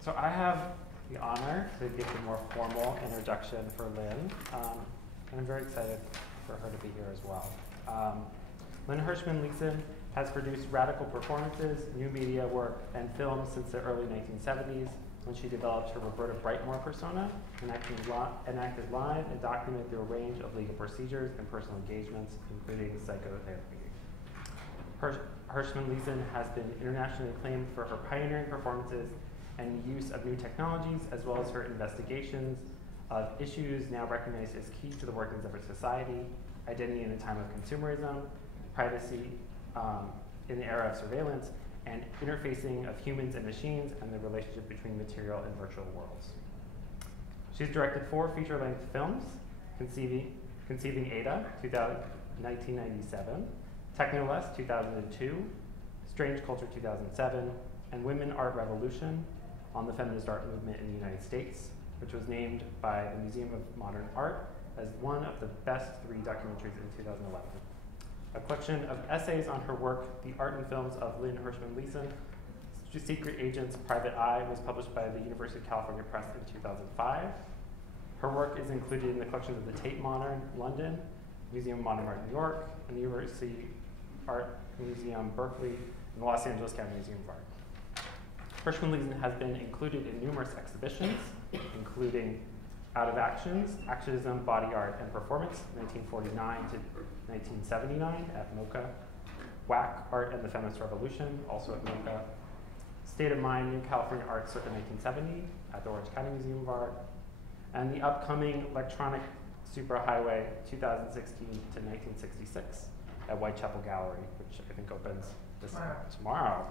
So I have the honor to give a more formal introduction for Lynn, and I'm very excited for her to be here as well. Lynn Hershman Leeson has produced radical performances, new media work, and films since the early 1970s, when she developed her Roberta Brightmore persona, enacted live and documented through a range of legal procedures and personal engagements, including psychotherapy. Hershman Leeson has been internationally acclaimed for her pioneering performances and use of new technologies, as well as her investigations of issues now recognized as key to the workings of our society: identity in a time of consumerism, privacy in the era of surveillance, and interfacing of humans and machines, and the relationship between material and virtual worlds. She's directed 4 feature-length films: Conceiving Ada, 1997, Technoless, 2002, Strange Culture, 2007, and Women Art Revolution on the feminist art movement in the United States, which was named by the Museum of Modern Art as one of the best 3 documentaries in 2011. A collection of essays on her work, The Art and Films of Lynn Hershman Leeson, Secret Agent's Private Eye, was published by the University of California Press in 2005. Her work is included in the collections of the Tate Modern, London, Museum of Modern Art, New York, and the University Art Museum, Berkeley, and the Los Angeles County Museum of Art. Hershman Leeson has been included in numerous exhibitions, including Out of Actions, Actionism, Body Art, and Performance, 1949 to 1979 at MoCA, WAC, Art and the Feminist Revolution, also at MoCA, State of Mind, New California Art, circa 1970 at the Orange County Museum of Art, and the upcoming Electronic Superhighway 2016 to 1966 at Whitechapel Gallery, which I think opens tomorrow.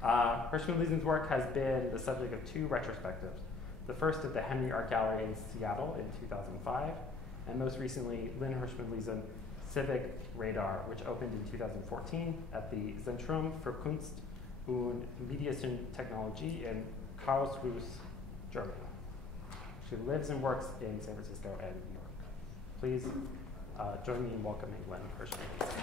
Hershman Leeson's work has been the subject of 2 retrospectives. The first at the Henry Art Gallery in Seattle in 2005, and most recently, Lynn Hershman Leeson Civic Radar, which opened in 2014 at the Zentrum für Kunst und Medientechnologie in Karlsruhe, Germany. She lives and works in San Francisco and New York. Please join me in welcoming Lynn Hershman Leeson.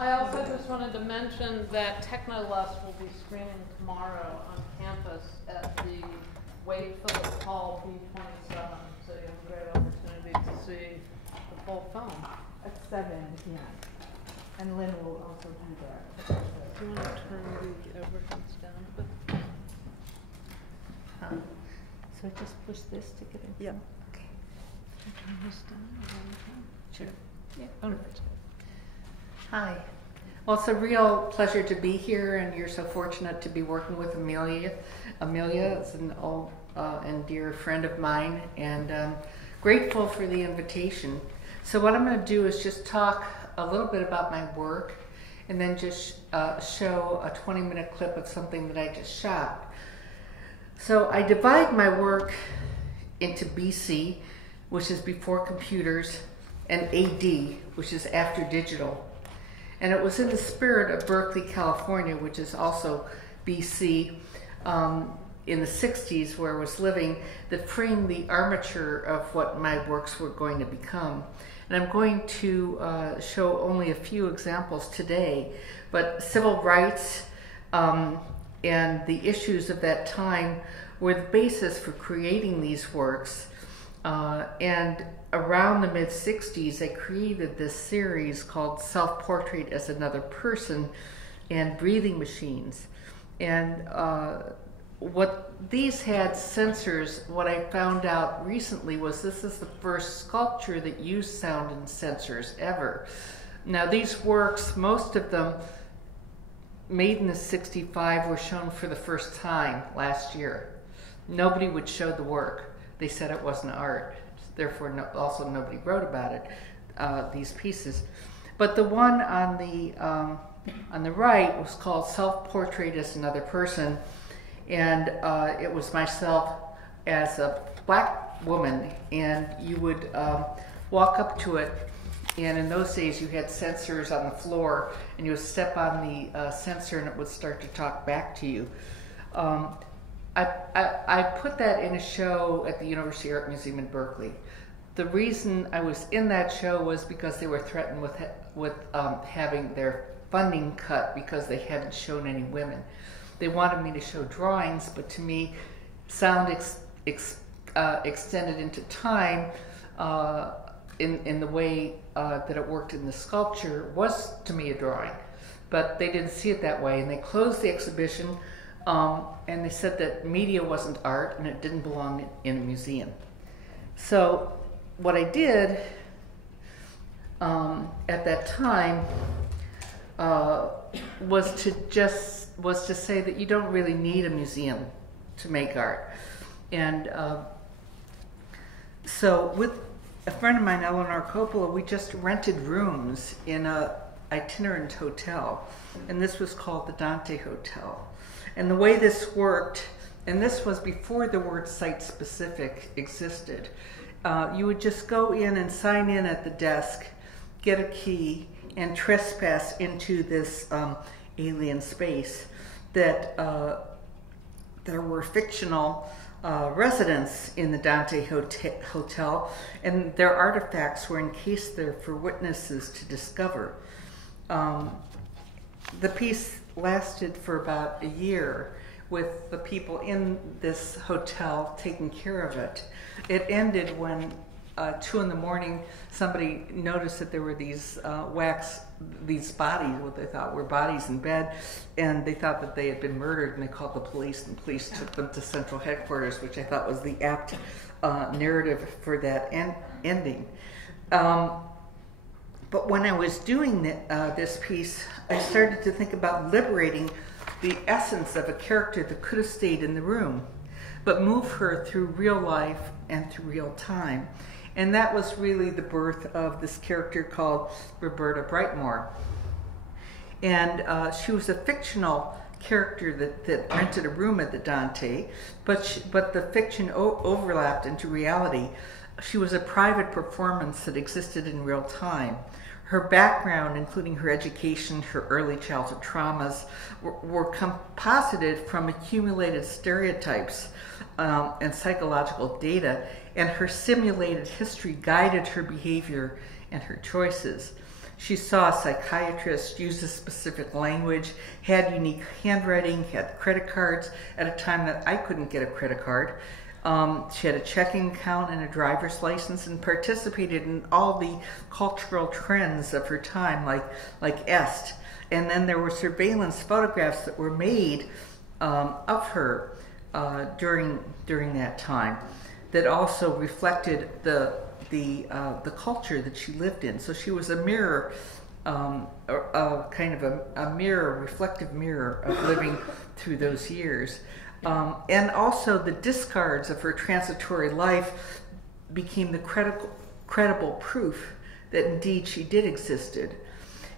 I also just wanted to mention that Technoless will be screening tomorrow on campus at the Wade Phillips Hall B27, so you have a great opportunity to see the full film. At 7 p.m. And Lynn will also be there. Do you want to turn the overheads down a bit? So just push this to get in. Yep. Okay. Turn this down. Sure. Yeah. Oh, Hi. Well, it's a real pleasure to be here, and you're so fortunate to be working with Amelia. Amelia is an old and dear friend of mine, and grateful for the invitation. So what I'm going to do is just talk a little bit about my work, and then just show a 20-minute clip of something that I just shot. So I divide my work into BC, which is before computers, and AD, which is after digital. And it was in the spirit of Berkeley, California, which is also BC, in the 60s where I was living, that framed the armature of what my works were going to become. And I'm going to show only a few examples today, but civil rights and the issues of that time were the basis for creating these works. And around the mid-60s, I created this series called Self-Portrait as Another Person and Breathing Machines. And what these had sensors, what I found out recently was this is the first sculpture that used sound and sensors ever. Now these works, most of them made in the 65, were shown for the first time last year. Nobody would show the work. They said it wasn't art. Therefore, also nobody wrote about it, these pieces. But the one on the right was called Self-Portrait as Another Person, and it was myself as a black woman, and you would walk up to it, and in those days you had sensors on the floor, and you would step on the sensor and it would start to talk back to you. I put that in a show at the University Art Museum in Berkeley. the reason I was in that show was because they were threatened with having their funding cut because they hadn't shown any women. They wanted me to show drawings, but to me, sound extended into time in the way that it worked in the sculpture was to me a drawing. But they didn't see it that way, and they closed the exhibition, and they said that media wasn't art and it didn't belong in a museum. So what I did at that time was to say that you don't really need a museum to make art. And so with a friend of mine, Eleanor Coppola, we just rented rooms in a itinerant hotel, and this was called the Dante Hotel. And the way this worked, and this was before the word site-specific existed, you would just go in and sign in at the desk, get a key, and trespass into this alien space that there were fictional residents in the Dante Hotel, and their artifacts were encased there for witnesses to discover. The piece lasted for about a year with the people in this hotel taking care of it. It ended when 2 in the morning, somebody noticed that there were these these bodies, what they thought were bodies in bed, and they thought that they had been murdered, and they called the police, and the police took them to central headquarters, which I thought was the apt narrative for that ending. But when I was doing this piece, I started to think about liberating the essence of a character that could have stayed in the room, but move her through real life and through real time. And that was really the birth of this character called Roberta Brightmore. And she was a fictional character that rented a room at the Dante, but the fiction overlapped into reality. She was a private performance that existed in real time. Her background, including her education, her early childhood traumas, were composited from accumulated stereotypes and psychological data, and her simulated history guided her behavior and her choices. She saw a psychiatrist, used a specific language, had unique handwriting, had credit cards at a time that I couldn't get a credit card. She had a checking account and a driver's license, and participated in all the cultural trends of her time, like Est. And then there were surveillance photographs that were made of her during that time that also reflected the culture that she lived in. So she was a mirror, kind of a mirror, reflective mirror of living through those years. And also the discards of her transitory life became the credible proof that indeed she did existed.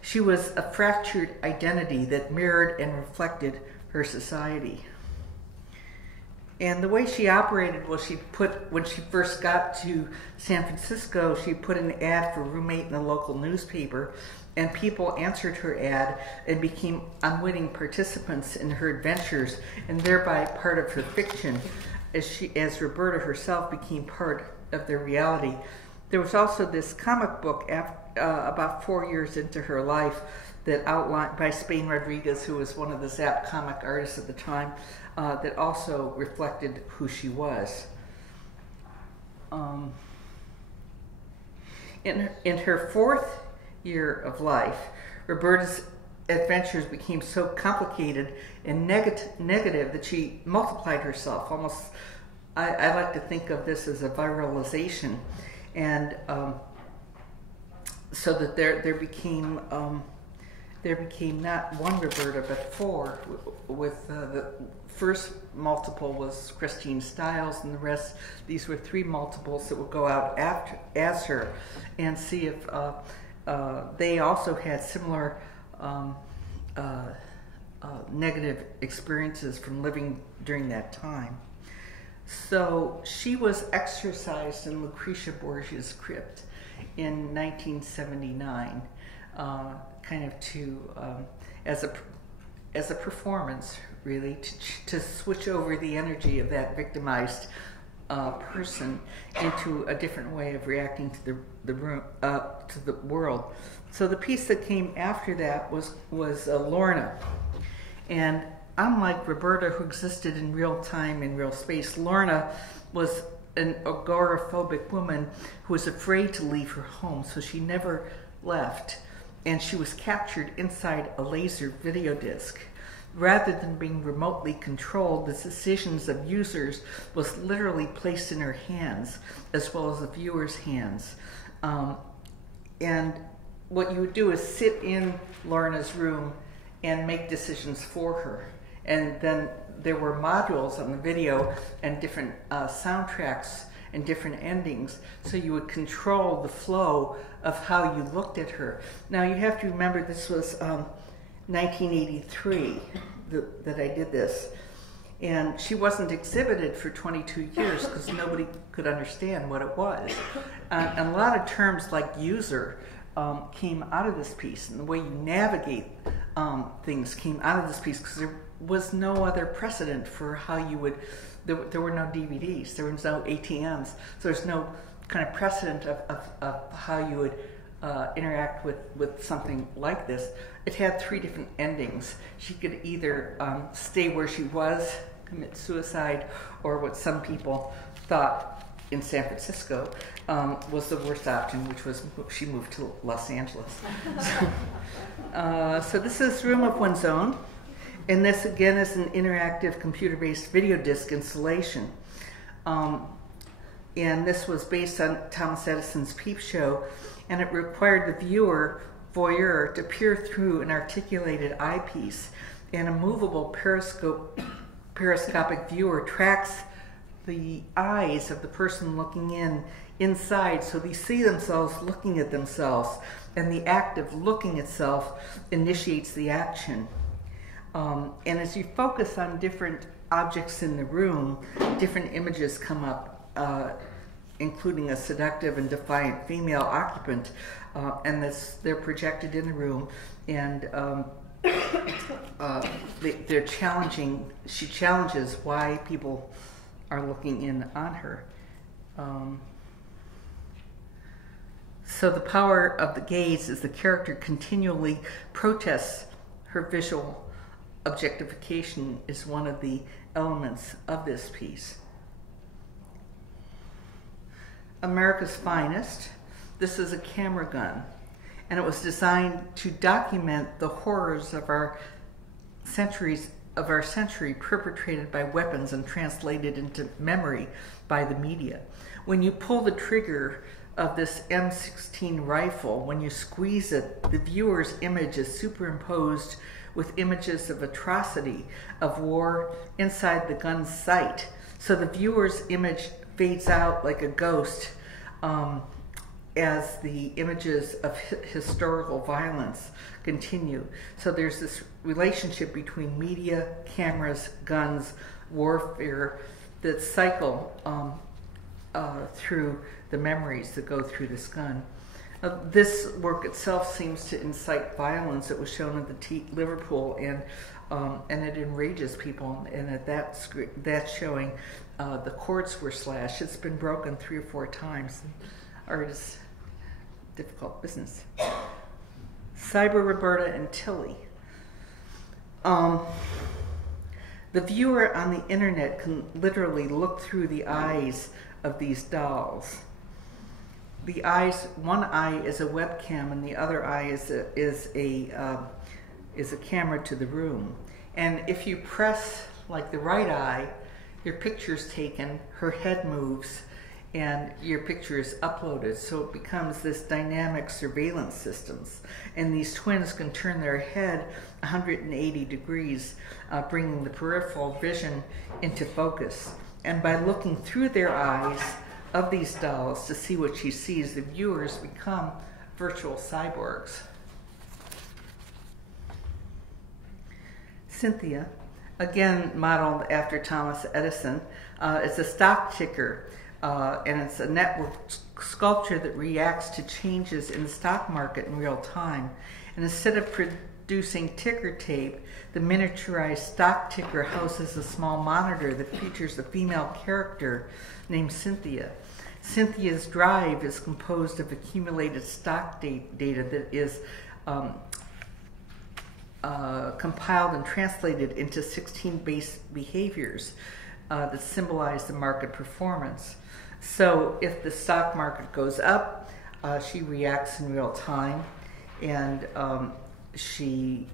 She was a fractured identity that mirrored and reflected her society. And the way she operated was when she first got to San Francisco, she put an ad for roommate in a local newspaper, and people answered her ad and became unwitting participants in her adventures, and thereby part of her fiction, as Roberta herself became part of their reality. There was also this comic book about 4 years into her life that outlined by Spain Rodriguez, who was one of the Zap comic artists at the time, that also reflected who she was. In her 4th year of life, Roberta's adventures became so complicated and negative that she multiplied herself. Almost, I like to think of this as a viralization, and so that there became not one Roberta but 4. With the first multiple was Christine Stiles, and the rest, these were 3 multiples that would go out as her, and see if they also had similar negative experiences from living during that time. So she was exorcised in Lucretia Borgia's crypt in 1979, kind of as a performance, really, to switch over the energy of that victimized person into a different way of reacting to the room, to the world. So the piece that came after that was Lorna, and unlike Roberta, who existed in real time, in real space, Lorna was an agoraphobic woman who was afraid to leave her home, so she never left, and she was captured inside a laser video disc. Rather than being remotely controlled, the decisions of users was literally placed in her hands, as well as the viewer's hands. And what you would do is sit in Lorna's room and make decisions for her. And then there were modules on the video and different soundtracks and different endings, so you would control the flow of how you looked at her. Now you have to remember this was 1983 that I did this, and she wasn't exhibited for 22 years because nobody could understand what it was. And a lot of terms like user came out of this piece, and the way you navigate things came out of this piece because there was no other precedent for how you would. There were no DVDs, there was no ATMs, so there's no kind of precedent of how you would interact with something like this. It had 3 different endings. She could either stay where she was, commit suicide, or what some people thought in San Francisco was the worst option, which was she moved to Los Angeles. So this is Room of One's Own. And this, again, is an interactive computer-based video disc installation. And this was based on Thomas Edison's Peep Show, and it required the viewer, voyeur, to peer through an articulated eyepiece, and a movable periscopic viewer tracks the eyes of the person looking inside, so they see themselves looking at themselves, and the act of looking itself initiates the action. And as you focus on different objects in the room, different images come up, including a seductive and defiant female occupant, and they're projected in the room, and they're challenging. She challenges why people are looking in on her. So the power of the gaze is the character continually protests her visual objectification is one of the elements of this piece. America's Finest. This is a camera gun, and it was designed to document the horrors of our century perpetrated by weapons and translated into memory by the media. When you pull the trigger of this M16 rifle, when you squeeze it, the viewer's image is superimposed with images of atrocity, of war inside the gun's sight. So the viewer's image fades out like a ghost as the images of historical violence continue. So there's this relationship between media, cameras, guns, warfare that cycle through the memories that go through this gun. This work itself seems to incite violence. It was shown at the Liverpool, and it enrages people. And at that showing, the cords were slashed. It's been broken 3 or 4 times. Art is difficult business. Cyber Roberta and Tilly. The viewer on the internet can literally look through the eyes of these dolls. The eyes, one eye is a webcam, and the other eye is a camera to the room. And if you press like the right eye, your picture's taken, her head moves, and your picture is uploaded. So it becomes this dynamic surveillance systems. And these twins can turn their head 180 degrees, bringing the peripheral vision into focus. And by looking through their eyes of these dolls to see what she sees, the viewers become virtual cyborgs. Cynthia, again modeled after Thomas Edison, it's a stock ticker, and it's a network sculpture that reacts to changes in the stock market in real time. And instead of introducing ticker tape, the miniaturized stock ticker houses a small monitor that features a female character named Cynthia. Cynthia's drive is composed of accumulated stock data that is compiled and translated into 16 base behaviors that symbolize the market performance. So if the stock market goes up, she reacts in real time, and she,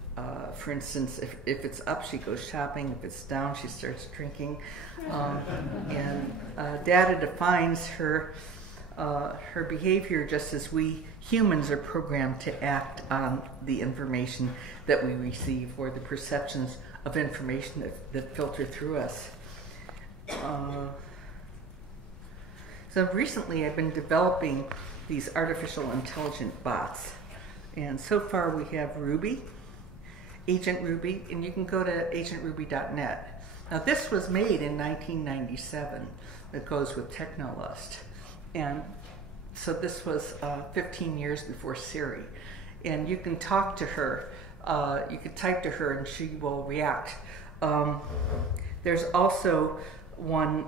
for instance, if it's up, she goes shopping. If it's down, she starts drinking. And data defines her behavior just as we humans are programmed to act on the information that we receive or the perceptions of information that filter through us. So recently I've been developing these artificial intelligent bots. And so far we have Ruby, Agent Ruby, and you can go to agentruby.net. Now this was made in 1997. It goes with Technolust. And so this was 15 years before Siri. And you can talk to her, you can type to her and she will react. There's also one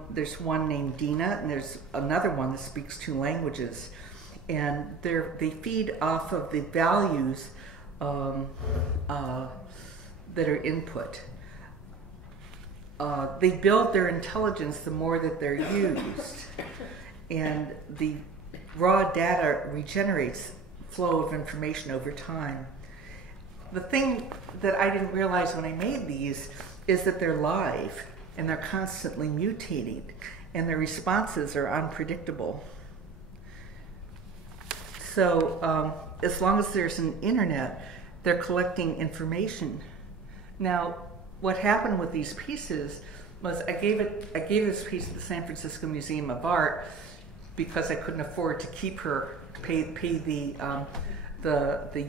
named Dina, and there's another one that speaks 2 languages. And they feed off of the values that are input. They build their intelligence the more that they're used. And the raw data regenerates flow of information over time. The thing that I didn't realize when I made these is that they're live and they're constantly mutating and their responses are unpredictable. So as long as there's an internet, they're collecting information. Now, what happened with these pieces was I gave this piece to the San Francisco Museum of Art because I couldn't afford to keep her, pay the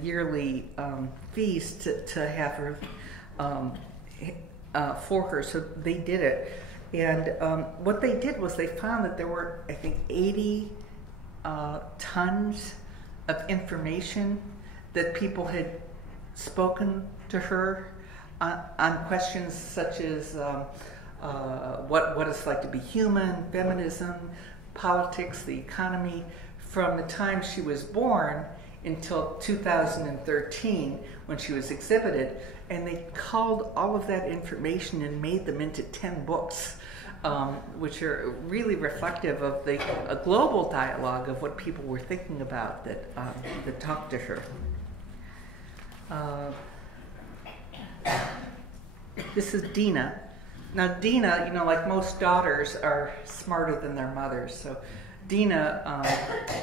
yearly fees to have her for her. So they did it, and what they did was they found that there were, I think, 80 tons of information that people had spoken to her on questions such as what it's like to be human, feminism, politics, the economy, from the time she was born until 2013 when she was exhibited. And they culled all of that information and made them into 10 books, which are really reflective of a global dialogue of what people were thinking about that talked to her. This is Dina. Now Dina, like most daughters, are smarter than their mothers. So Dina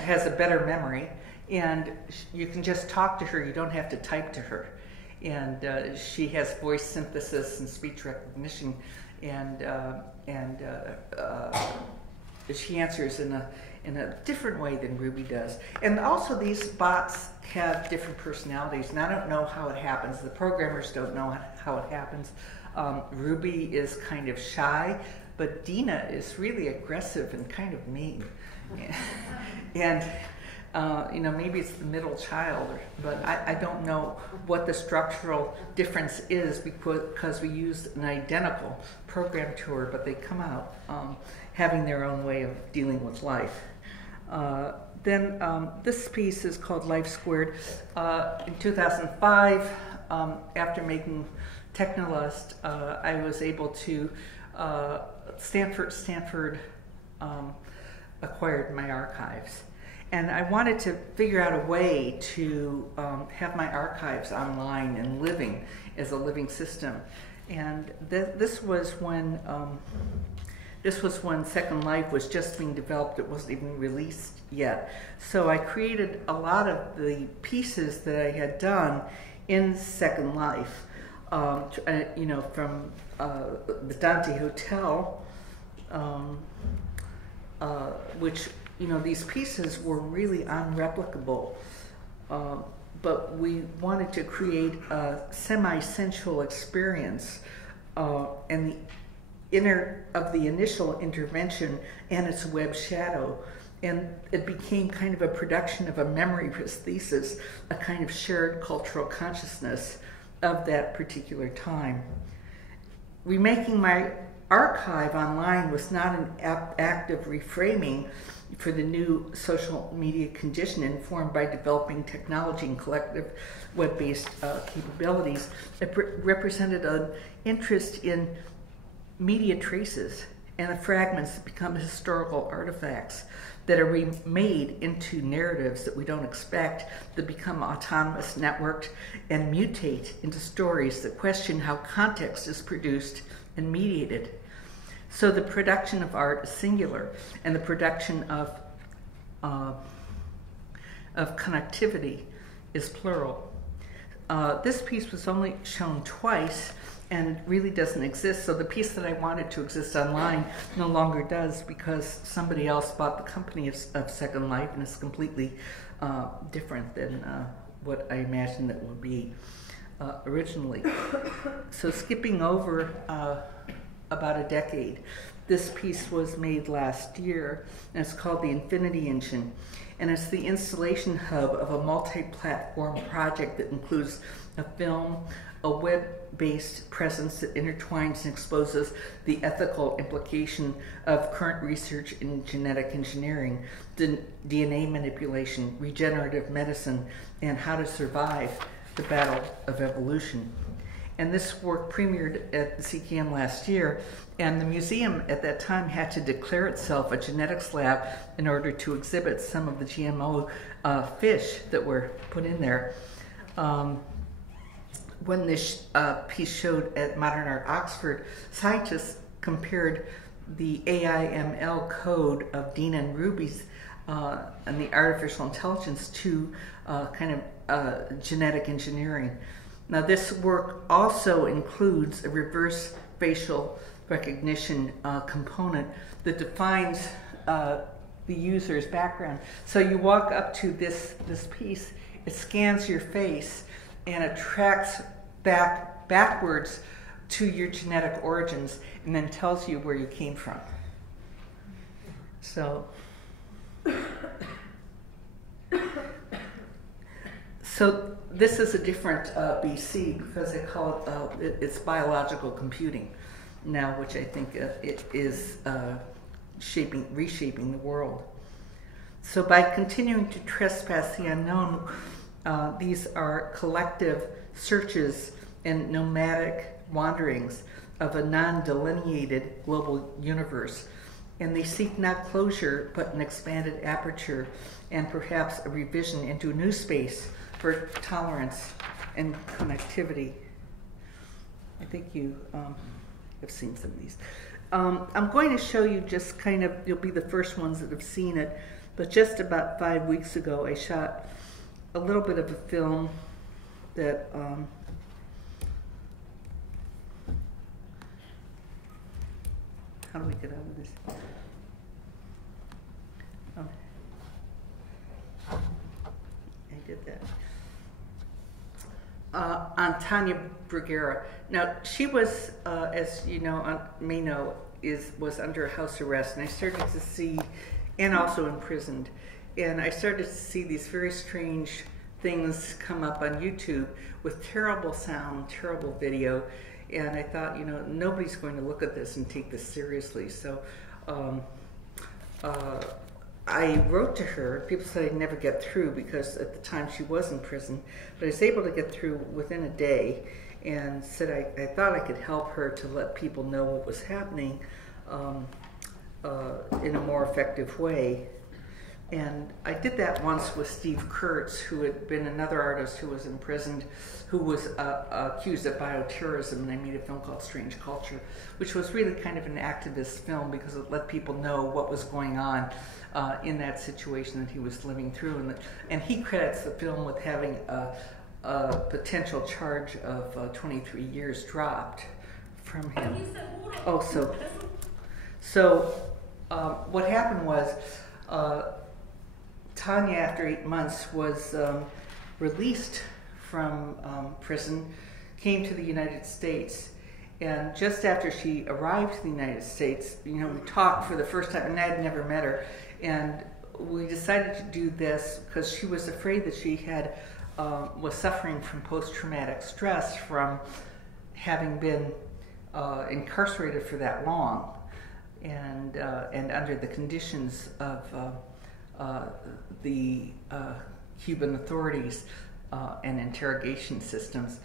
has a better memory, and you can just talk to her. You don't have to type to her. And she has voice synthesis and speech recognition, and she answers in a different way than Ruby does. And also these bots have different personalities, and I don't know how it happens. The programmers don't know how it happens. Ruby is kind of shy, but Dina is really aggressive and kind of mean. And maybe it's the middle child, but I don't know what the structural difference is because we used an identical program to her, but they come out having their own way of dealing with life. Then this piece is called Life Squared. In 2005, after making Technolust, I was able to, Stanford acquired my archives. And I wanted to figure out a way to have my archives online and living as a living system. And this was when Second Life was just being developed. It wasn't even released yet. So I created a lot of the pieces that I had done in Second Life, from the Dante Hotel, which, these pieces were really unreplicable, but we wanted to create a semi-sensual experience, and the inner of the initial intervention and its web shadow. And it became kind of a production of a memory prosthesis, a kind of shared cultural consciousness of that particular time. Remaking my archive online was not an act of reframing for the new social media condition informed by developing technology and collective web-based capabilities. It represented an interest in media traces and the fragments that become historical artifacts that are remade into narratives that we don't expect, that become autonomous, networked, and mutate into stories that question how context is produced and mediated. So the production of art is singular, and the production of connectivity is plural. This piece was only shown twice and really doesn't exist. So the piece that I wanted to exist online no longer does, because somebody else bought the company of Second Life, and it's completely different than what I imagined it would be originally. So skipping over about a decade, this piece was made last year, and it's called The Infinity Engine. And it's the installation hub of a multi-platform project that includes a film, a web-based presence that intertwines and exposes the ethical implication of current research in genetic engineering, DNA manipulation, regenerative medicine, and how to survive the battle of evolution. And this work premiered at the CKM last year, and the museum at that time had to declare itself a genetics lab in order to exhibit some of the GMO fish that were put in there. When this piece showed at Modern Art Oxford, scientists compared the AI/ML code of Dina and Ruby's and the artificial intelligence to genetic engineering. Now, this work also includes a reverse facial recognition component that defines the user's background. So you walk up to this piece, it scans your face, and it tracks backwards to your genetic origins, and then tells you where you came from. So this is a different BC, because they call it it's biological computing now, which I think it is reshaping the world. So by continuing to trespass the unknown, these are collective searches and nomadic wanderings of a non-delineated global universe. And they seek not closure, but an expanded aperture and perhaps a revision into a new space for tolerance and connectivity. I think you have seen some of these. I'm going to show you just you'll be the first ones that have seen it, but just about 5 weeks ago I shot a little bit of a film that how do we get out of this? Oh. I did that. On Tanya Bruguera. Now, she was, as you know, may know, was under house arrest, and I started to see, and also imprisoned, and I started to see these very strange things come up on YouTube with terrible sound, terrible video, and I thought, nobody's going to look at this and take this seriously. So I wrote to her. People said I'd never get through because at the time she was in prison, but I was able to get through within a day, and said I thought I could help her to let people know what was happening in a more effective way. And I did that once with Steve Kurtz, who had been another artist who was imprisoned, who was accused of bioterrorism, and I made a film called Strange Culture, which was really kind of an activist film because it let people know what was going on in that situation that he was living through. And he credits the film with having a potential charge of 23 years dropped from him. Oh, so what happened was, Tanya, after 8 months, was released from prison, came to the United States, and just after she arrived to the United States, we talked for the first time, and I had never met her, and we decided to do this because she was afraid that she had was suffering from post-traumatic stress from having been incarcerated for that long, and under the conditions of the Cuban authorities and interrogation systems.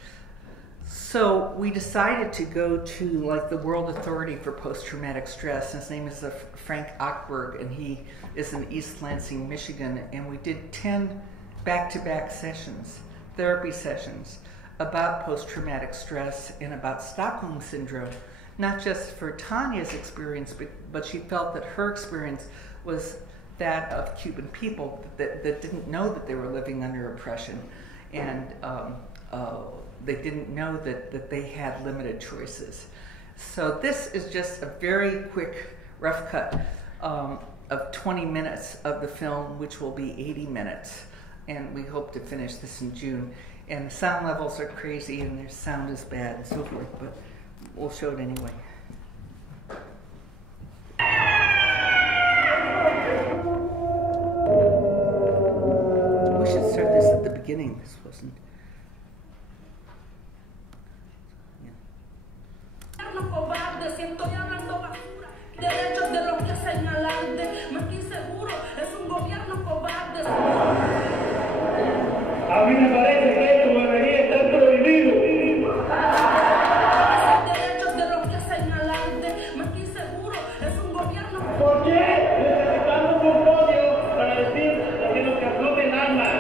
So we decided to go to like the World Authority for Post-Traumatic Stress. His name is Frank Ochberg, and he is in East Lansing, Michigan. And we did 10 back-to-back sessions, therapy sessions, about post-traumatic stress and about Stockholm Syndrome. Not just for Tanya's experience, but she felt that her experience was that of Cuban people that didn't know that they were living under oppression, and they didn't know that they had limited choices. So this is just a very quick rough cut of 20 minutes of the film, which will be 80 minutes. And we hope to finish this in June. And the sound levels are crazy and their sound is bad and so forth, but we'll show it anyway. We should start this at the beginning. This wasn't. Cobarde, si estoy hablando basura, derechos de los que señalarte, me estoy seguro, es un gobierno cobarde. A mí me parece que esto debería estar prohibido. Derechos de los que señalarte, me estoy seguro, es un gobierno cobarde. ¿Por qué necesitamos un podio para decir que nos exploten armas?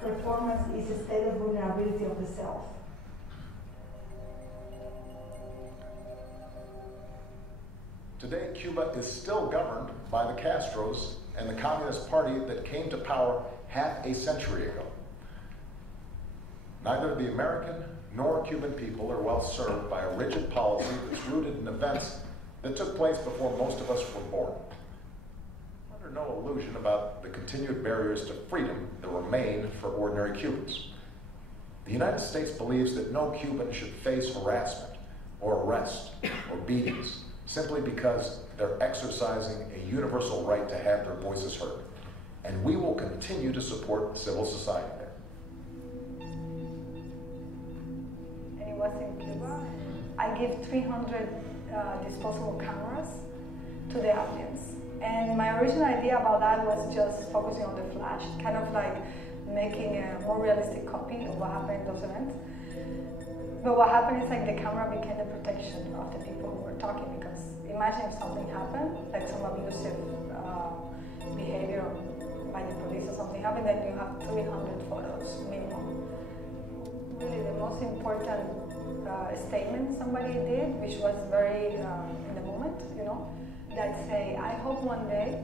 Performance is a state of vulnerability of the self. Today, Cuba is still governed by the Castros and the Communist Party that came to power half a century ago. Neither the American nor Cuban people are well served by a rigid policy that's rooted in events that took place before most of us were born. Under no illusion about the continued barriers to freedom that remain for ordinary Cubans. The United States believes that no Cuban should face harassment or arrest or beatings simply because they're exercising a universal right to have their voices heard. And we will continue to support civil society there. And it was in Cuba. I give 300 disposable cameras to the audience. And my original idea about that was just focusing on the flash, kind of like making a more realistic copy of what happened in those events. But what happened is like the camera became the protection of the people who were talking, because imagine if something happened, like some abusive behavior by the police or something happened, then you have 300 photos minimum. Really the most important statement somebody did, which was very in the moment, you know, that say, I hope one day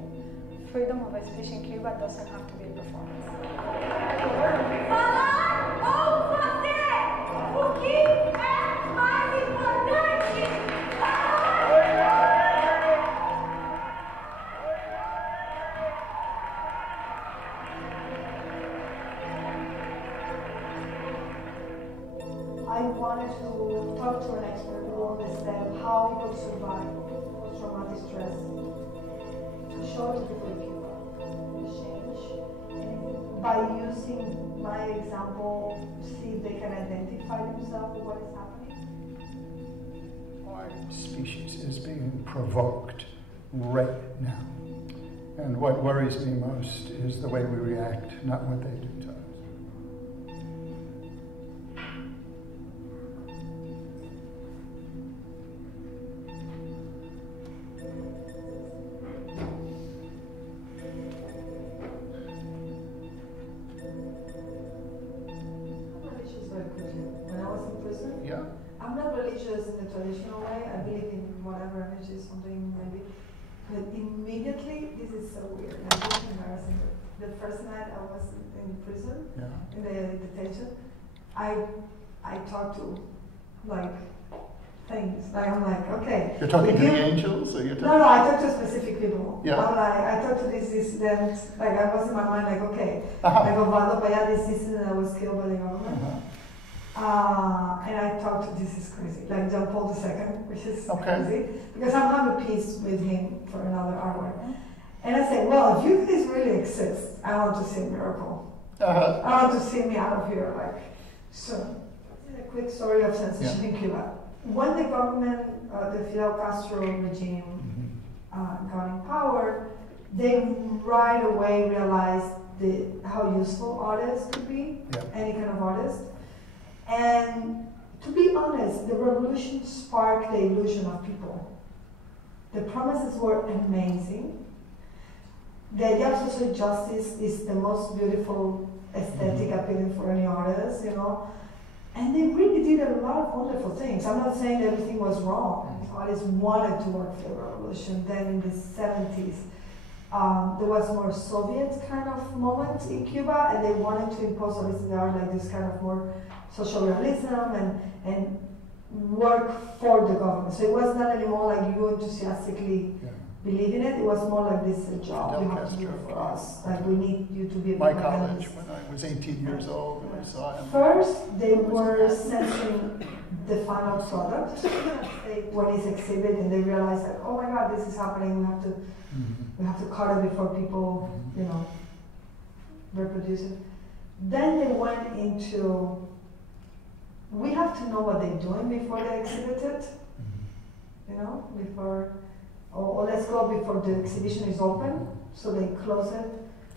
freedom of speech in Cuba doesn't have to be a performance. I wanted to talk to an expert who understands how people survive post-traumatic stress, to show it to people in Cuba, the change, and by using my example, see if they can identify themselves with what is happening. Our species is being provoked right now. And what worries me most is the way we react, not what they do to us. I'm not religious in the traditional way. I believe in whatever energy, something maybe. But immediately, this is so weird. And it's embarrassing. The first night I was in prison, in the detention, I talked to like things. Like I'm like, okay. You're talking to the angels, or you're talking? No, I talk to specific people. Yeah. I'm like, I talk to this dissident. Like I was in my mind, like, okay, Uh-huh. I go Valdo Paya, this dissident that was killed by the government. And I talked to, this is crazy, like John Paul II, which is crazy, because I'm having peace with him for another hour. And I say, well, if you guys really exist, I want to see a miracle. I want to see me out of here, like, soon. A quick story of censorship in Cuba. When the government, the Fidel Castro regime got in power, they right away realized how useful artists could be, any kind of artist. And to be honest, the revolution sparked the illusion of people. The promises were amazing. The idea of social justice is the most beautiful aesthetic appealing for any artist, you know. And they really did a lot of wonderful things. I'm not saying everything was wrong. Artists wanted to work for the revolution. Then in the 70s, there was more Soviet kind of moment in Cuba, and they wanted to impose obviously the art like this kind of more social realism and work for the government. So it was not anymore like you enthusiastically believe in it. It was more like this is a job you have to do for us. Like we need you to be a my college when I was 18 years old, I saw him. First, they were censoring the final product when it's exhibited, and they realized that, oh my God, this is happening. We have to cut it before people, you know, reproduce it. Then they went into, we have to know what they're doing before they exhibit it, you know, before, or let's go before the exhibition is open, so they close it.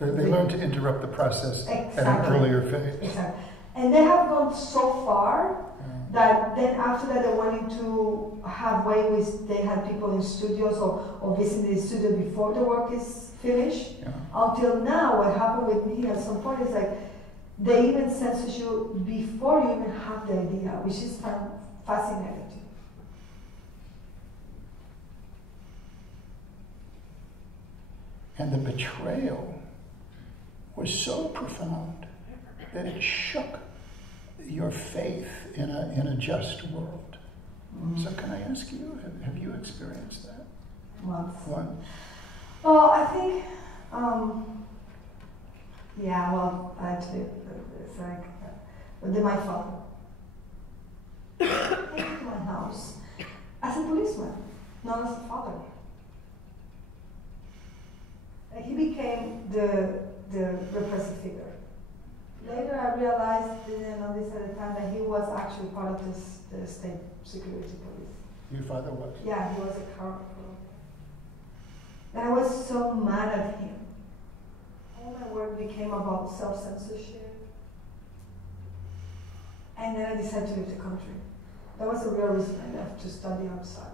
They learn to interrupt the process at an earlier phase. Exactly. And they have gone so far that then after that they went into halfway with, they had people in studios or visiting the studio before the work is finished. Until now, what happened with me at some point is like, they even censor you before you even have the idea, which is fascinating. And the betrayal was so profound that it shook your faith in a just world. So can I ask you, have you experienced that? Once. One? Well, I think, yeah, well, actually, it's like, with my father. He came to my house as a policeman, not as a father. And he became the repressive figure. Later I realized, didn't know this at the time, that he was actually part of the state security police. Your father was? Yeah, he was a coward. And I was so mad at him. All my work became about self-censorship. And then I decided to leave the country. That was the real reason I left, to study outside.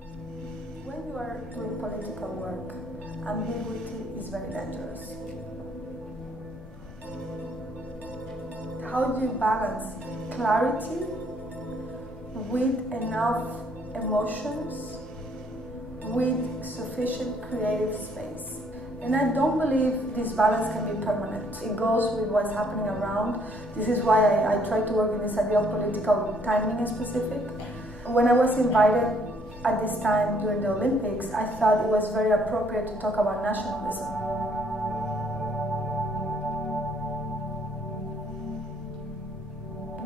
When you are doing political work, ambiguity is very dangerous. How do you balance clarity with enough emotions, with sufficient creative space? And I don't believe this balance can be permanent. It goes with what's happening around. This is why I try to work with this idea of political timing in specific. When I was invited at this time during the Olympics, I thought it was very appropriate to talk about nationalism.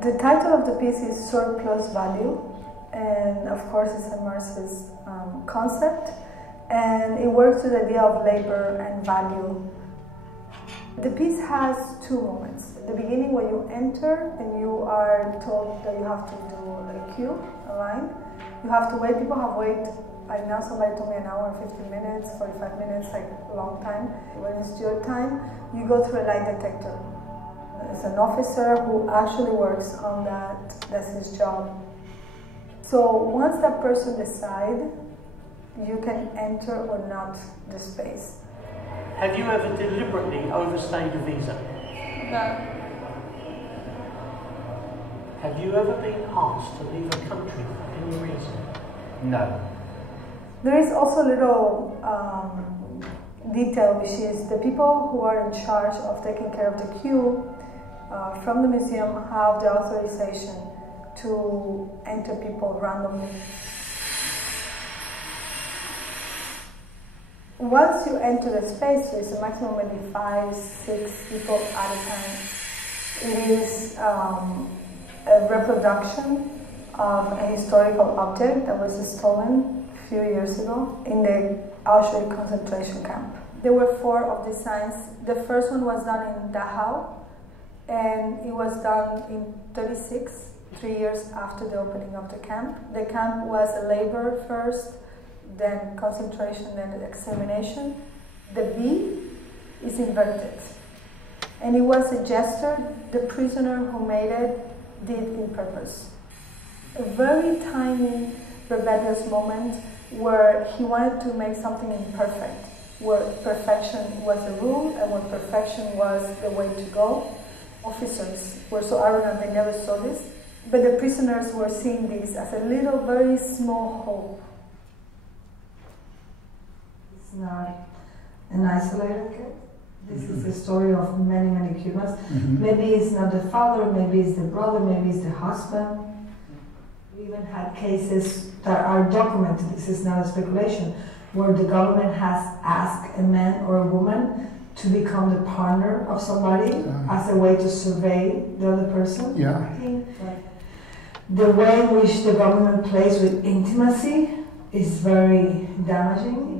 The title of the piece is Surplus Value, and of course it's a Marxist concept, and it works with the idea of labor and value. The piece has two moments. At the beginning, when you enter, and you are told that you have to do a queue, a line. You have to wait. People have waited. Like now, somebody told me an hour, 15 minutes, 45 minutes, like a long time. When it's your time, you go through a lie detector. It's an officer who actually works on that. That's his job. So once that person decides, you can enter or not the space. Have you ever deliberately overstayed a visa? No. Have you ever been asked to leave a country for any reason? No. There is also a little detail, which is the people who are in charge of taking care of the queue from the museum have the authorization to enter people randomly. Once you enter the space, there's a maximum maybe 5, 6 people at a time. It is a reproduction of a historical object that was stolen a few years ago in the Auschwitz concentration camp. There were 4 of these signs. The first one was done in Dachau, and it was done in 36, 3 years after the opening of the camp. The camp was a labor first, then concentration, then extermination. The B is inverted. And it was a gesture the prisoner who made it did in purpose. A very tiny rebellious moment where he wanted to make something imperfect, where perfection was the rule and where perfection was the way to go. Officers were so arrogant they never saw this, but the prisoners were seeing this as a little, very small hope. It's not an isolated case. This is the story of many, many Cubans. Maybe it's not the father, maybe it's the brother, maybe it's the husband. We even had cases that are documented, this is not a speculation, where the government has asked a man or a woman to become the partner of somebody as a way to survey the other person. Yeah. I think the way in which the government plays with intimacy is very damaging.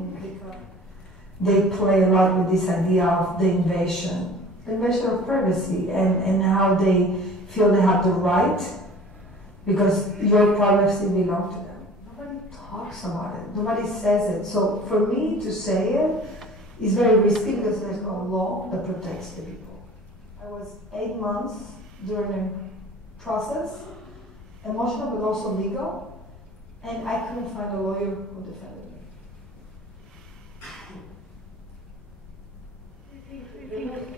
They play a lot with this idea of the invasion of privacy, and how they feel they have the right because your privacy belongs to them. Nobody talks about it. Nobody says it. So for me to say it is very risky because there's no law that protects the people. I was 8 months during a process, emotional but also legal, and I couldn't find a lawyer who defended me.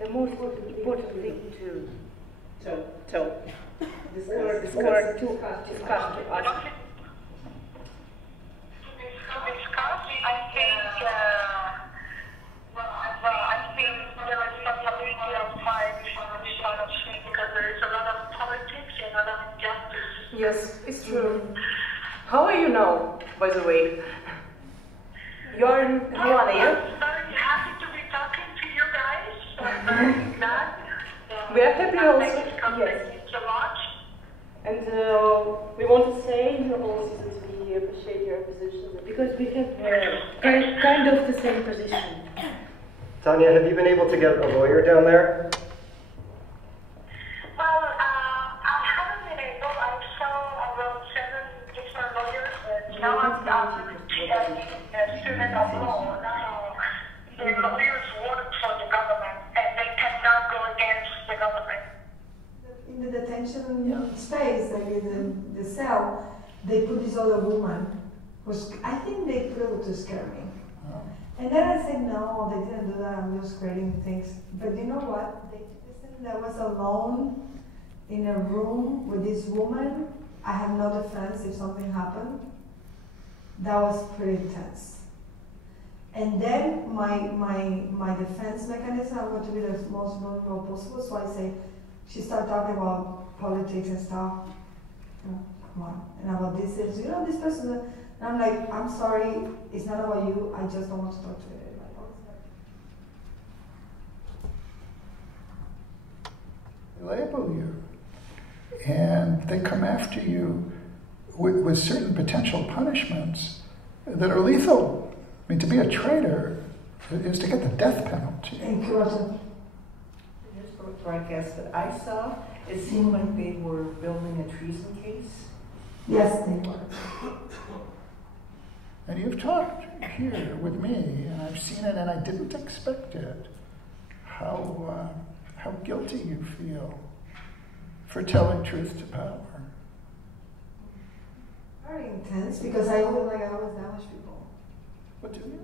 The most important thing to discuss I think there is possibility of fight because there is a lot of politics and a lot of injustice. Yes, it's true. How are you now, by the way? You are in Milan, yeah? I'm very happy to be talking to you guys. I'm very glad. We are happy also. Thank you so much. And we want to say also that we appreciate your position because we have kind of the same position. Tanya, have you been able to get a lawyer down there? Well, I haven't been able. I saw around 7 different lawyers, and now I'm a student of law. Now, the lawyers work for the government, and they cannot go against the government. In the detention space, like in the cell, they put this other woman, I think they put it to scare me. And then I said, no, they didn't do that, I'm just creating things. But you know what? They did this thing that was alone in a room with this woman. I have no defense if something happened. That was pretty intense. And then my defense mechanism, I want to be the most vulnerable possible, so I say, she started talking about politics and stuff. Come on. And about this, you know, this person. And I'm like, I'm sorry, it's not about you, I just don't want to talk to anybody. They label you, and they come after you with certain potential punishments that are lethal. I mean, to be a traitor is to get the death penalty. Thank you, Rosa. Broadcast that I saw, it seemed like they were building a treason case. Yes, they were. And you've talked here with me, and I've seen it, and I didn't expect it. How guilty you feel for telling truth to power. Very intense, because I always damage people. What do you?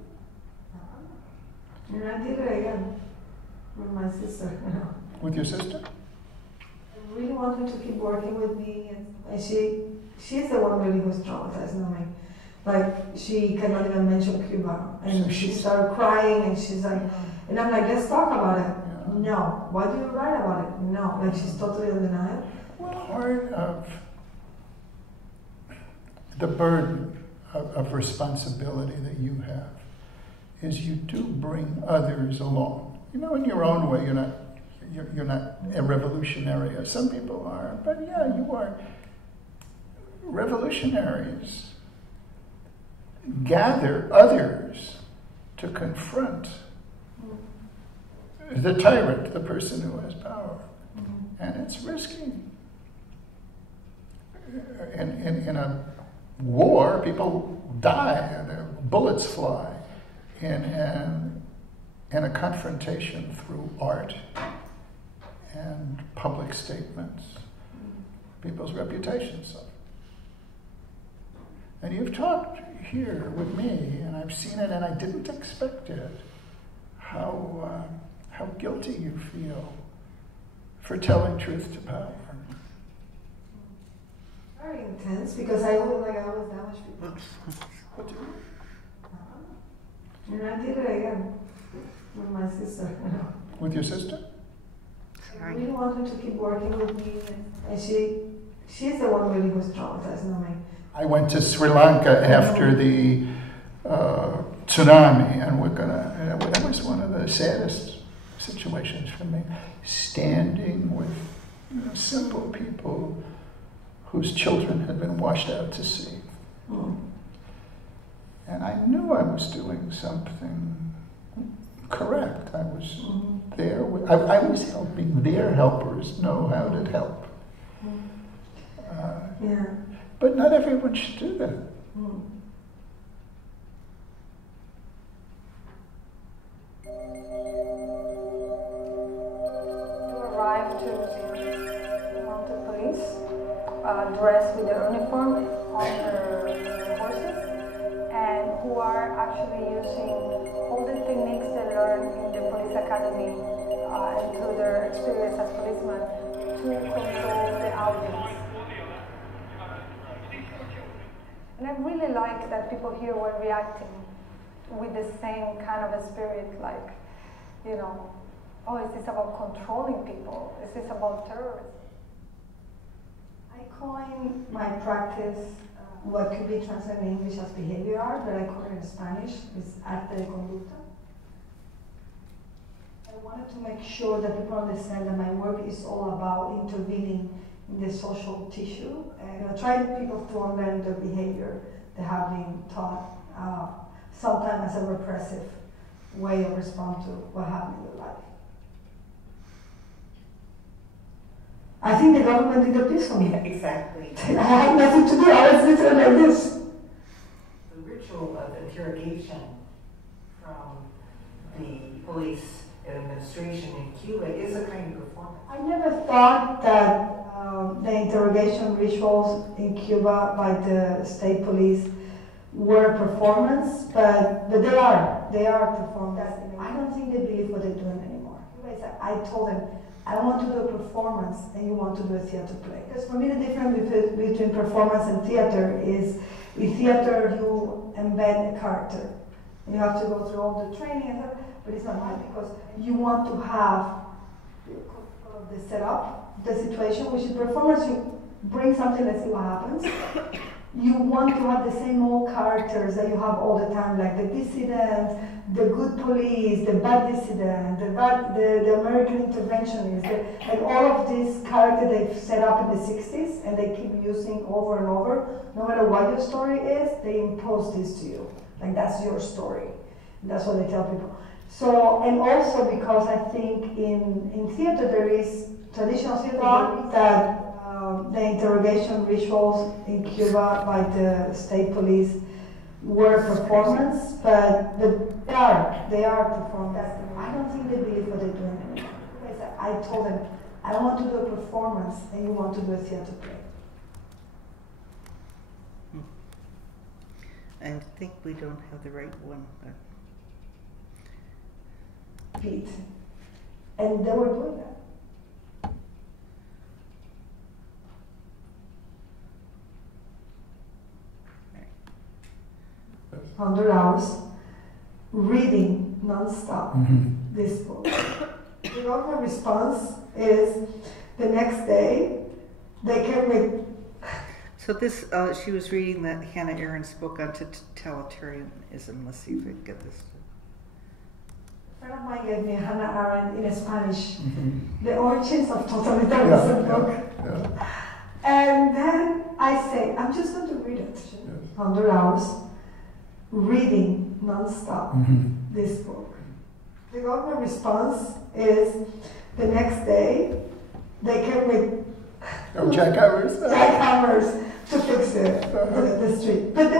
And I did it again with my sister. With your sister? I really want her to keep working with me, and she's the one really who's traumatized me. Like, she cannot even mention Cuba, and so she started crying, and she's like, and I'm like, let's talk about it. Yeah. No. Why do you write about it? No. Like, she's totally in denial. Well, part of the burden of responsibility that you have is you do bring others along. You know, in your own way, you're not a revolutionary, as some people are, but yeah, you are. Revolutionaries gather others to confront the tyrant, the person who has power. And it's risky. In a war, people die, bullets fly. In a confrontation through art and public statements, people's reputations suffer. And you've talked here with me, and I've seen it, and I didn't expect it, how guilty you feel for telling truth to power. Very intense, because I look like I was damaged people. What do you And I did it again with my sister. With your sister? I really wanted to keep working with me, and she's the one really who's traumatized, not me. I went to Sri Lanka after the tsunami, and that was one of the saddest situations for me. Standing with simple people whose children had been washed out to sea. And I knew I was doing something correct. I was there. I was helping their helpers know how to help. Yeah. But not everyone should do that. To arrive to the mounted police, dressed with their uniform on their horses, and who are actually using all the techniques they learned in the police academy and through their experience as policemen to control the audience. And I really like that people here were reacting with the same kind of a spirit, like, oh, is this about controlling people? Is this about terrorism? I coined my practice what could be translated in English as behavior art, but I call it in Spanish, it's arte de conducta. I wanted to make sure that people understand that my work is all about intervening in the social tissue, and trying people to unlearn the behavior they have been taught, sometimes as a repressive way of responding to what happened in their life. I think the government did a piece for me. Exactly. I had nothing to do, I was literally like this. The ritual of interrogation from the police administration in Cuba is a kind of performance. I never thought that the interrogation rituals in Cuba by the state police were a performance, but they are performance. I don't think they believe what they're doing anymore. I told them, I don't want to do a performance and you want to do a theater play. Because for me the difference between performance and theater is, in theater you embed a character. And you have to go through all the training and stuff, but it's not right because you want to have the setup, the situation, which is performance, you bring something, let's see what happens. You want to have the same old characters that you have all the time, like the dissident, the good police, the bad dissident, the American interventionist, and all of these characters they've set up in the 60s and they keep using over and over. No matter what your story is, they impose this to you. Like that's your story. And that's what they tell people. So, and also because I think in theater there is traditional theater that the interrogation rituals in Cuba by the state police were a performance, but they are performance. I don't think they believe what they're doing anymore. I told them, I don't want to do a performance and you want to do a theater play. I think we don't have the right one, but Feet. And they were doing that. Yes. 100 hours reading non-stop this book. The government response is the next day they came with. So So this, she was reading that Hannah Arendt's book on totalitarianism. Let's see if we can get this. A friend of mine gave me Hannah Arendt in Spanish, The Origins of Totalitarianism book. Yeah. And then I say, I'm just going to read it. 100 hours, reading non-stop this book. The government response is the next day, they came with jackhammers. Jackhammers to fix the street. But they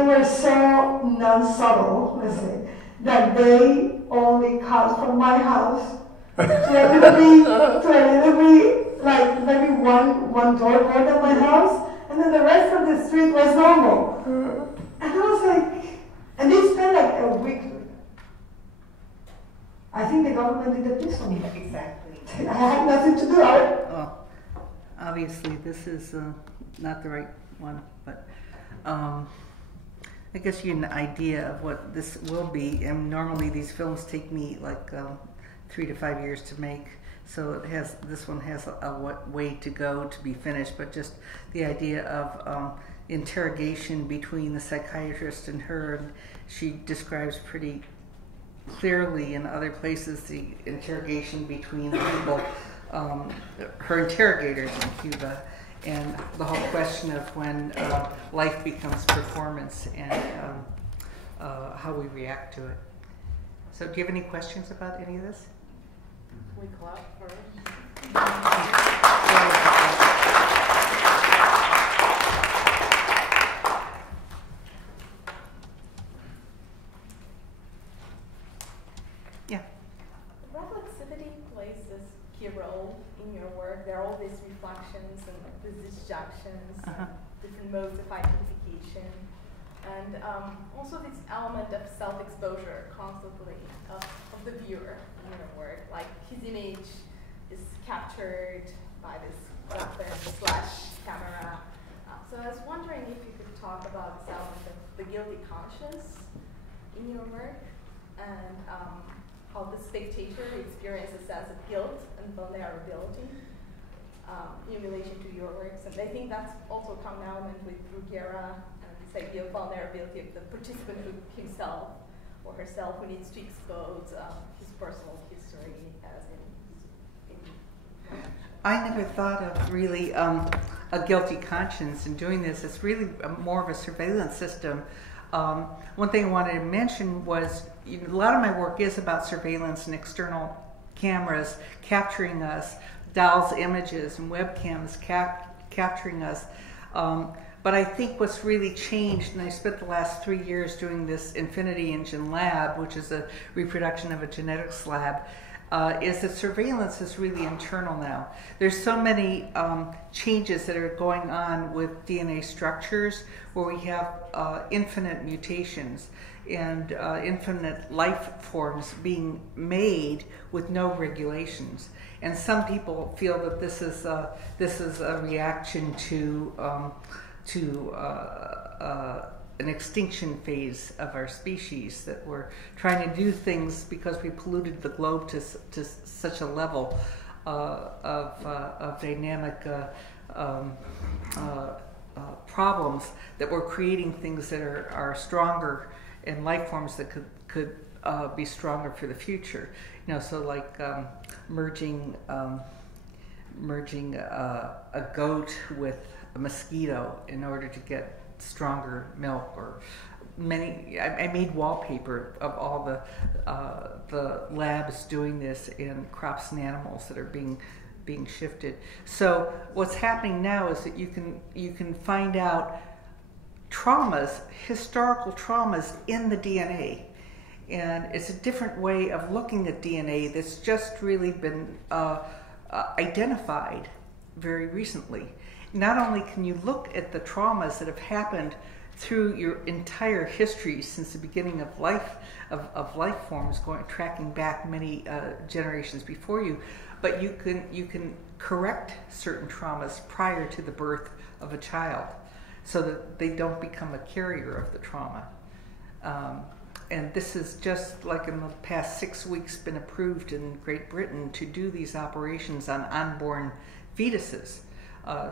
were so non-subtle, let's say, that they only cut from my house to a little bit, like maybe one door more than my house, and then the rest of the street was normal. And I was like, and they spent like a week. I think the government did this for me. Exactly. I had nothing to do. Well, obviously this is not the right one, but I guess you get an idea of what this will be. And normally these films take me like 3 to 5 years to make. So this one has a way to go to be finished, but just the idea of interrogation between the psychiatrist and her, and she describes pretty clearly in other places the interrogation between the people, her interrogators in Cuba, and the whole question of when life becomes performance and how we react to it. So do you have any questions about any of this? We clap first. Yeah. Reflexivity plays this key role in your work. There are all these reflections and these disjunctions, and different modes of identification, and also this element of self-exposure constantly of the viewer in your work. Like his image is captured by this weapon/camera. So I was wondering if you could talk about this element of the guilty conscience in your work, and how the spectator experiences a sense of guilt and vulnerability in relation to your works. And I think that's also a common element with Bruguera and this idea of vulnerability of the participant himself or herself who needs to expose his personal history as in I never thought of really a guilty conscience in doing this. It's really more of a surveillance system. One thing I wanted to mention was a lot of my work is about surveillance and external cameras capturing us, dolls' images and webcams capturing us. But I think what's really changed, and I spent the last 3 years doing this Infinity Engine lab, which is a reproduction of a genetics lab, is that surveillance is really internal now. There's so many changes that are going on with DNA structures where we have infinite mutations and infinite life forms being made with no regulations. And some people feel that this is a reaction to an extinction phase of our species, that we're trying to do things because we polluted the globe to such a level of dynamic problems that we're creating things that are stronger and life forms that could be stronger for the future. You know, so like merging a goat with a mosquito in order to get stronger milk, or I made wallpaper of all the labs doing this in crops and animals that are being shifted. So what's happening now is that you can find out traumas, historical traumas in the DNA. And it's a different way of looking at DNA that's just really been identified very recently. Not only can you look at the traumas that have happened through your entire history since the beginning of life forms, tracking back many generations before you, but you can correct certain traumas prior to the birth of a child, so that they don't become a carrier of the trauma. And this is just like in the past 6 weeks been approved in Great Britain to do these operations on unborn fetuses.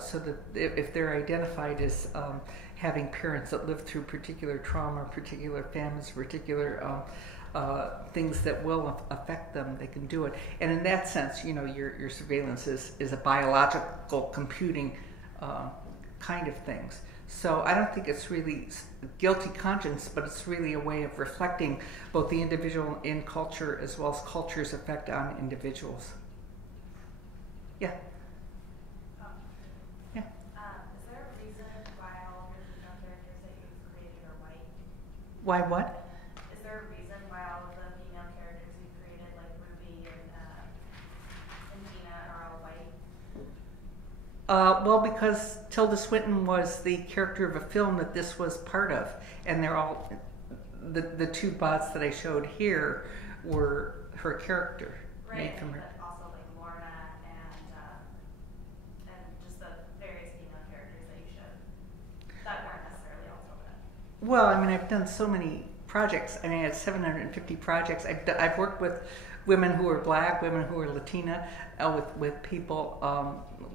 so that if they're identified as having parents that lived through particular trauma, particular famines, particular things that will affect them, they can do it. And in that sense, you know, your surveillance is a biological computing kind of things. So I don't think it's really guilty conscience, but it's really a way of reflecting both the individual in culture as well as culture's effect on individuals. Yeah. Yeah. Is there a reason why all of your female characters that you've created are white? Why what? Is there a reason why all of the female characters you've created, like Ruby and Tina, are all white? Well, because Tilda Swinton was the character of a film that this was part of, and they're all the two bots that I showed here were her character made from her. But also like Lorna and just the various female characters that you showed that weren't necessarily also red. Well, I mean, I've done so many projects. I mean, I had 750 projects. I've worked with women who are Black, women who are Latina, with people,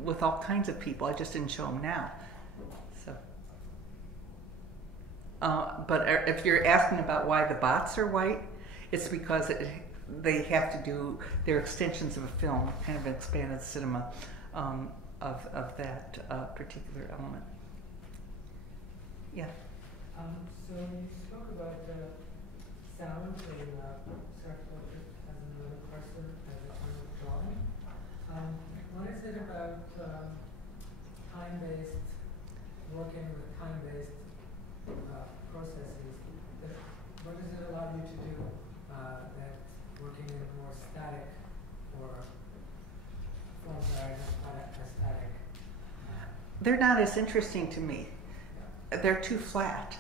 with all kinds of people. I just didn't show them now. So, but if you're asking about why the bots are white, it's because they have to do, they're extensions of a film, kind of expanded cinema of that particular element. Yeah. So you spoke about sound in self-portrait as another person, as a kind of drawing. What is it about time-based, working with time-based processes? What does it allow you to do that working in more static or forms that are not as static? They're not as interesting to me. They're too flat.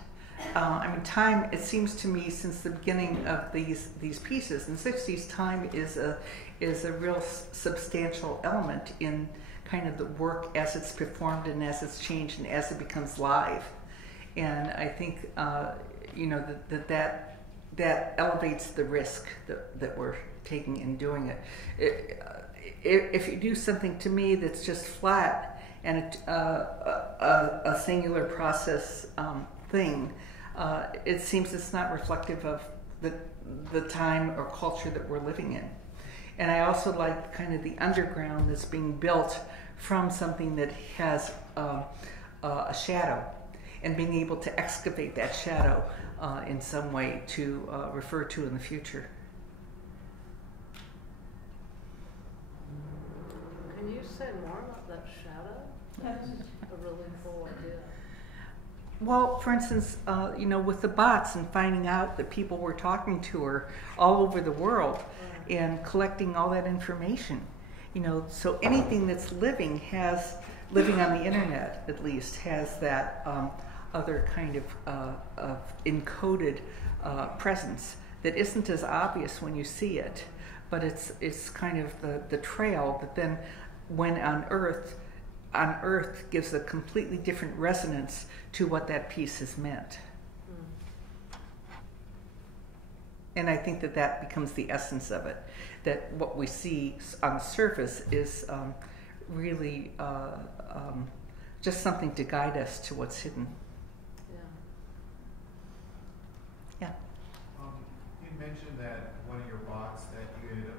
I mean, time, it seems to me, since the beginning of these pieces in the 60s, time is a real substantial element in kind of the work as it's performed and as it's changed and as it becomes live. And I think, you know, that elevates the risk that we're taking in doing it. If you do something to me that's just flat and a singular process thing, it seems it's not reflective of the time or culture that we're living in. And I also like kind of the underground that's being built from something that has a shadow, and being able to excavate that shadow in some way to refer to in the future. Can you say more about that shadow? That's a really cool idea. Well, for instance, you know, with the bots and finding out that people were talking to her all over the world and collecting all that information, you know, so anything that's living on the internet at least has that other kind of encoded presence that isn't as obvious when you see it, but it's kind of the trail that then when on Earth gives a completely different resonance to what that piece has meant. And I think that becomes the essence of it, that what we see on the surface is really just something to guide us to what's hidden. Yeah. You mentioned that one of your bots that you ended up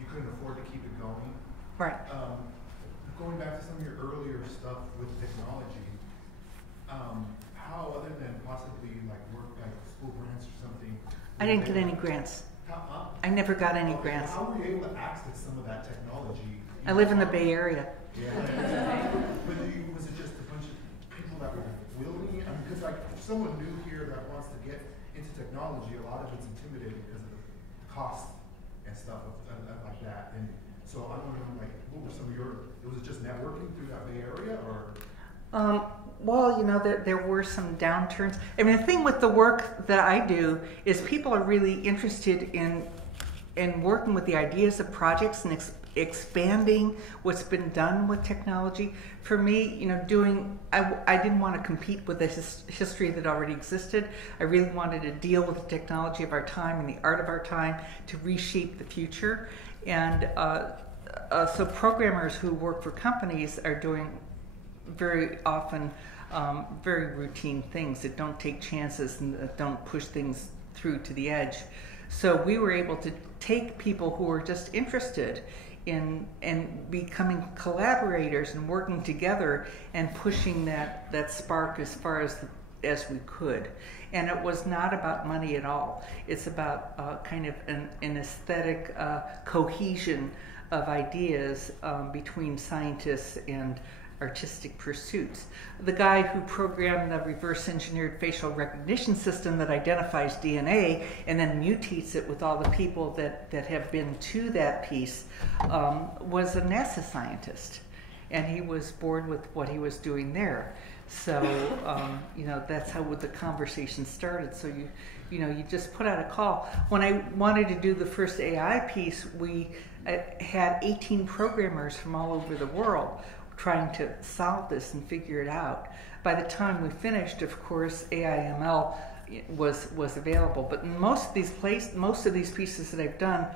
you couldn't afford to keep it going. Right. Going back to some of your earlier stuff with technology, how, other than possibly like work like school grants or something? I didn't get any grants. I never got any grants. How were you able to access some of that technology? I live in the Bay Area. Yeah. But was it just a bunch of people that were willing? I mean, because like if someone new here that wants to get into technology, a lot of it's intimidating because of the cost and stuff like that. And so I don't know, like, what were some of was it just networking through that Bay Area, or? Well, you know, there were some downturns. I mean, the thing with the work that I do is people are really interested in working with the ideas of projects and expanding what's been done with technology. For me, you know, I didn't want to compete with the history that already existed. I really wanted to deal with the technology of our time and the art of our time to reshape the future. And so programmers who work for companies are doing very often very routine things that don't take chances and that don't push things through to the edge. So we were able to take people who were just interested in becoming collaborators and working together and pushing that spark as far as we could. And it was not about money at all. It's about kind of an aesthetic cohesion of ideas between scientists and artistic pursuits. The guy who programmed the reverse engineered facial recognition system that identifies DNA and then mutates it with all the people that have been to that piece was a NASA scientist. And he was bored with what he was doing there. So, you know, that's how the conversation started. So you just put out a call. When I wanted to do the first AI piece, we had 18 programmers from all over the world trying to solve this and figure it out. By the time we finished, of course, AI/ML was available. But in most of these pieces that I've done,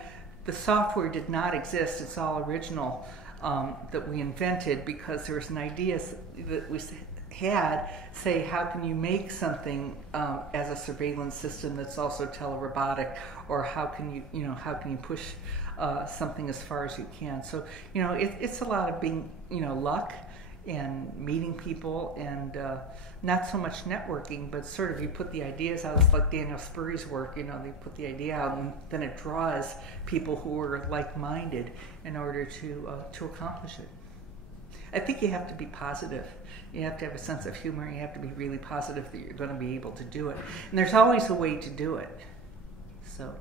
the software did not exist. It's all original that we invented because there was an idea that we had, say, how can you make something as a surveillance system that's also telerobotic, or how can you push something as far as you can. So, you know, it's a lot of being, you know, luck and meeting people and not so much networking, but sort of you put the ideas out. It's like Daniel Spurry's work, you know, they put the idea out and then it draws people who are like-minded in order to accomplish it. I think you have to be positive. You have to have a sense of humor. You have to be really positive that you're going to be able to do it. And there's always a way to do it. So.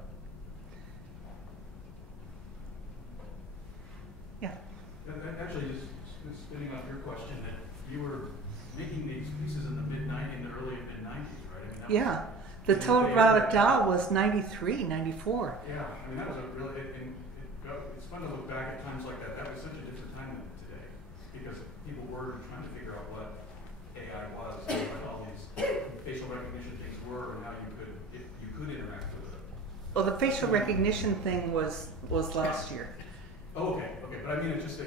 Actually, just spinning off your question, that you were making these pieces in the early mid-90s, right? I mean, yeah, the telerobotic doll was 93, 94. Yeah, I mean, that was a really, it's fun to look back at times like that. That was such a different time than today, because people were trying to figure out what AI was, and what all these facial recognition things were, and how you could interact with it. Well, the facial recognition thing was last year. Oh, okay, but I mean, it's just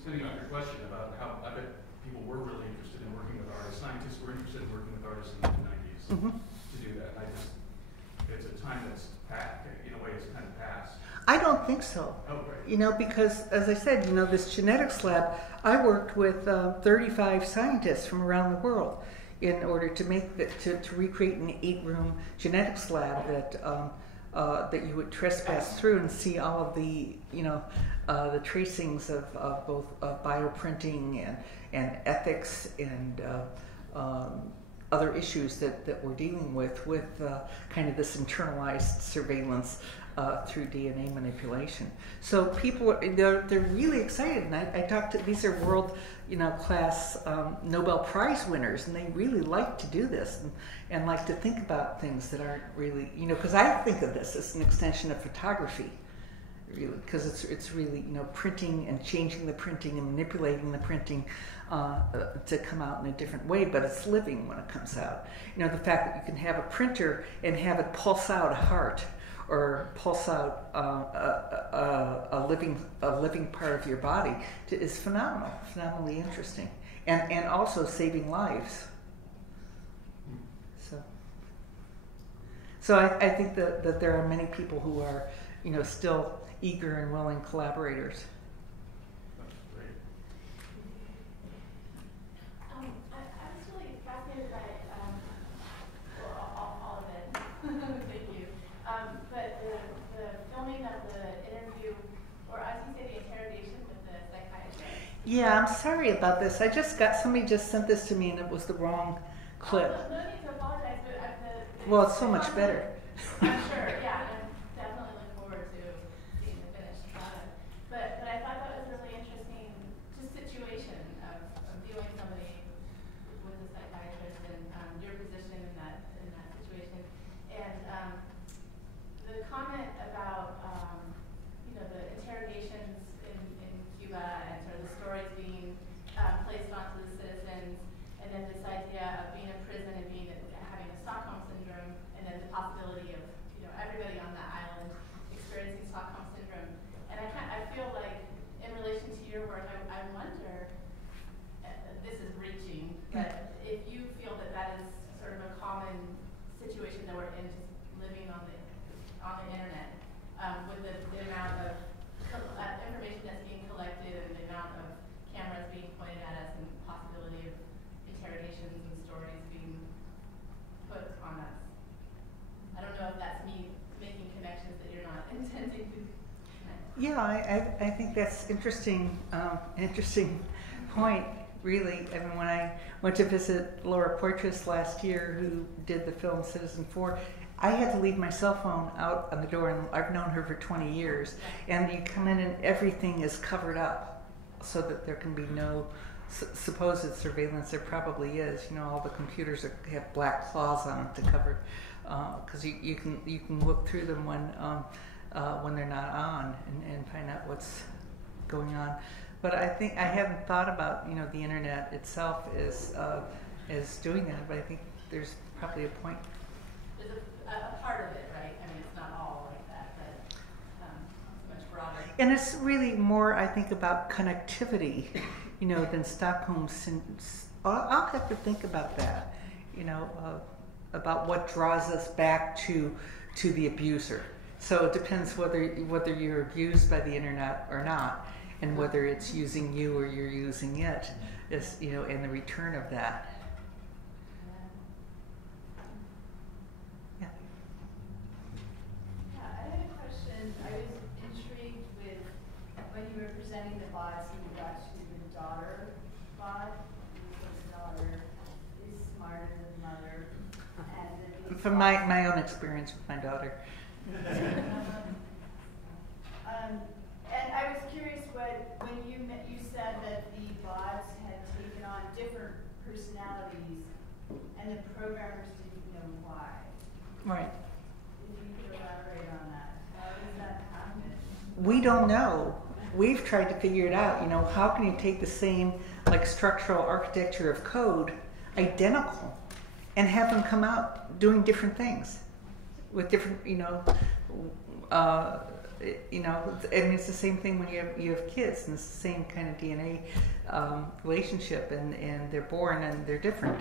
spinning off your question about how I bet people were really interested in working with artists. Scientists were interested in working with artists in the 90s to do that. It's a time that's passed, in a way it's kind of passed. I don't think so. Oh, right. You know, because as I said, you know, this genetics lab, I worked with 35 scientists from around the world in order to make to recreate an 8-room genetics lab that you would trespass through and see all of the, you know, the tracings of both bioprinting and ethics and other issues that we're dealing with kind of this internalized surveillance through DNA manipulation. So people, they're really excited, and I talked to, these are world, you know, class Nobel Prize winners, and they really like to do this and like to think about things that aren't really, you know, because I think of this as an extension of photography, really, because it's really, you know, printing and changing the printing and manipulating the printing to come out in a different way, but it's living when it comes out. You know, the fact that you can have a printer and have it pulse out a heart, or pulse out a living part of your body is phenomenally interesting, and also saving lives. So I think that there are many people who are, you know, still eager and willing collaborators. That's great. I was really fascinated by all of it. Thank you. But the filming of the interview, or as you say, the interrogation with the psychiatrist. Yeah, I'm sorry about this. Somebody just sent this to me and it was the wrong clip. No need to apologize, but Well, it's so much better. I'm sure, yeah, and definitely look forward to seeing the finished product. But I thought that was a really interesting just situation of viewing somebody with a psychiatrist and your position in that situation. And the comment about you know, the interrogations in Cuba and sort of the stories being placed onto the citizens, and then this idea of being in prison and having a Stockholm syndrome, and then the possibility of, you know, everybody Yeah, I think that's interesting. Interesting point, really. I mean, when I went to visit Laura Poitras last year, who did the film Citizen 4, I had to leave my cell phone out on the door, and I've known her for 20 years. And you come in and everything is covered up so that there can be no supposed surveillance. There probably is. You know, all the computers have black claws on them to cover, because you can look through them when they're not on and find out what's going on. But I think I haven't thought about, you know, the internet itself as doing that. But I think there's probably a point. There's a part of it, right? I mean, it's not all like that, but much broader. And it's really more, I think, about connectivity, you know, than Stockholm. I'll have to think about that, you know, about what draws us back to the abuser. So it depends whether you're abused by the internet or not, and whether it's using you or you're using it, is, you know, and the return of that. Yeah, I had a question. I was intrigued with when you were presenting the bots, you got to the daughter bot. The daughter is smarter than the mother. And From my own experience with my daughter. And I was curious when you said that the bots had taken on different personalities and the programmers didn't know why. Right. If you could elaborate on that. How does that happen? We don't know. We've tried to figure it out. You know, how can you take the same, like, structural architecture of code, identical, and have them come out doing different things with different, I mean, it's the same thing when you have kids, and it's the same kind of DNA relationship, and they're born and they're different.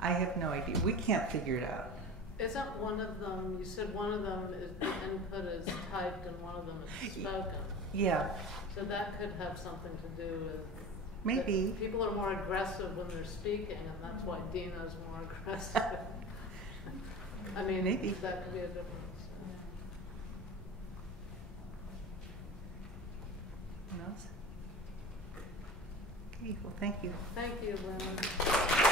I have no idea. We can't figure it out. Isn't one of them, you said one of them is the input is typed and one of them is spoken. Yeah. So that could have something to do with maybe people are more aggressive when they're speaking, and that's why Dina's more aggressive. I mean, maybe that could be a difference. Who knows? Okay, well, thank you. Thank you, Lynn.